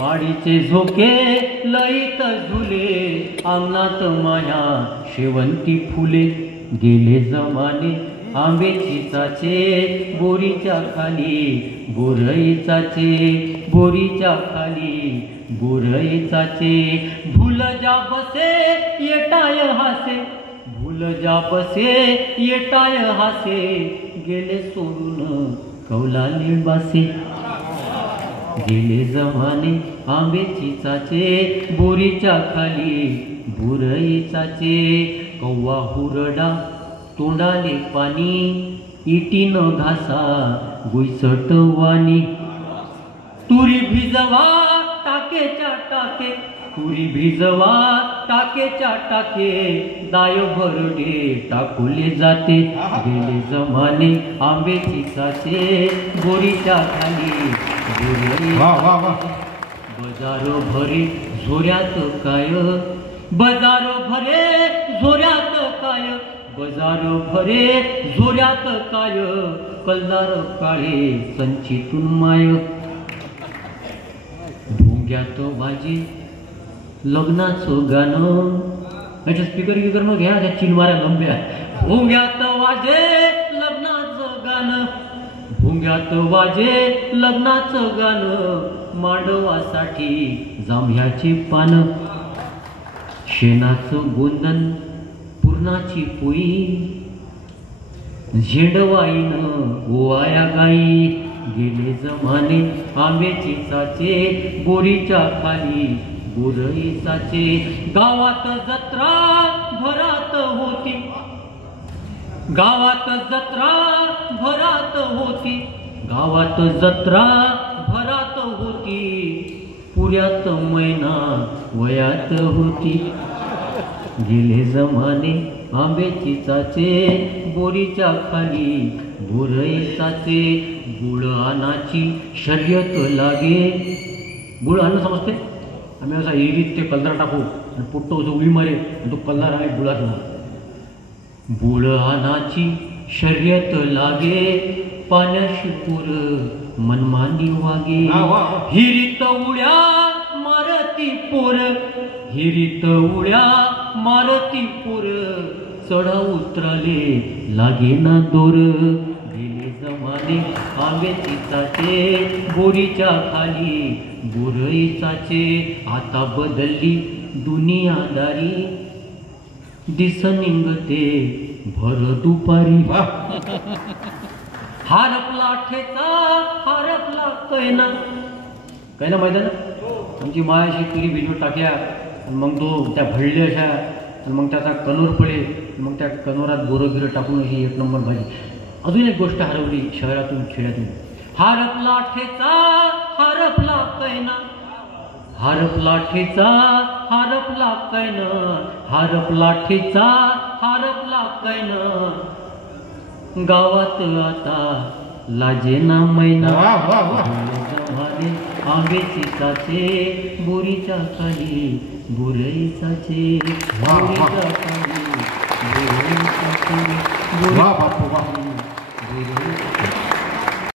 माडीचे झोके लईत झुले, अंगणात माया शेवंती फुले. गेले जमाने आंबे चिचाचे, बोरीच्या खाली बोरईचाचे, बोरीच्या खाली बोरईचाचे. भूल जा बसे येटाय हासे, भूल जा बसे येटाय हासे, गेले सोडून कौला लिंबासे. गेले जमाने आंबे चिचाचे, बोरीच्या खाली बोरईचाचे. कौवा हुरडा तोंडाले पाणी, इटीन घासा गुईसट वाणी. तुरी भिजवा टाकेच्या टाके, तुरी भिजवा टाकेच्या टाके, दाय भरडे टाकले जाते. गेले जमाने आंबे चिचाचे, बोरीच्या खाली बजार भरे झोऱ्यात काय, बजार भरे झोऱ्यात काय, बजार भरे झोऱ्यात काय, कल्लार काळे संचीतून माय. भोंग्यात वाजे लग्नाचं गाणं, याच्या स्पीकर गिकर घ्या, त्या चिलमाऱ्या लंब्या. भोंग्यात वाजे लग्नाचं गाणं, भोंग्यात वाजे लग्नाचं गाणं, मांडवासाठी जांभ्याची पानं. शेणाचं गोंधन पुरणाची पोळी, झेंडवाईनं ओवाया गाई. गेले जमाने आंबे चिचाचे, बोरीच्या खाली बोरईचाचे. गावात जत्रा भरात होती, गावात जत्रा भरात होती, गावात जत्रा भरात होती, पुऱ्यात मैना वयात होती. गेले जमाने आंबे चिचाचे, बोरीच्या खाली बोरईचाचे. गुळ आणाची शर्यत लागे, गुळ आणणं समजते, आम्ही असा इरीत ते कल्लार टाकू आणि पुट्टो असं उडी मारे, तो कल्लार आहे गुळातला. गुळ आणाची शर्यत लागे, पाण्याशी पूर मनमानी वागे. हिरीत उड्या मारती पोर, हिरीत उड्या मारती पोर, चढा उतराले लागे ना दोर. गेले जमाने आंबे चिचाचे, बोरीच्या खाली बोरईचाचे. आता बदलली दुनियादारी, दिस निंगते भर दुपारी. हारपला ठेचा हारपला कैना, कैना माहिती ना, आमची मायाशी तुरी भिजवत टाकल्या आणि मग तो त्या भळल्या अशा, आणि मग त्याचा कनोर पडे, मग त्या कनोरात बोरं गिरं टाकून अशी एक नंबर भाजी. अजून एक गोष्ट हरवली शहरातून खेड्यातून. हारपला ठेचा हारपला कैना, हारपला ठेचा हारपला कैना, हारपला ठेचा हारपला कैना. गावात आता लाजेना मैना. जमाने आंबे चिचाचे, बोरीच्या खाली बोरईचाचे, बोरीच्या खाली बोरईचाचे.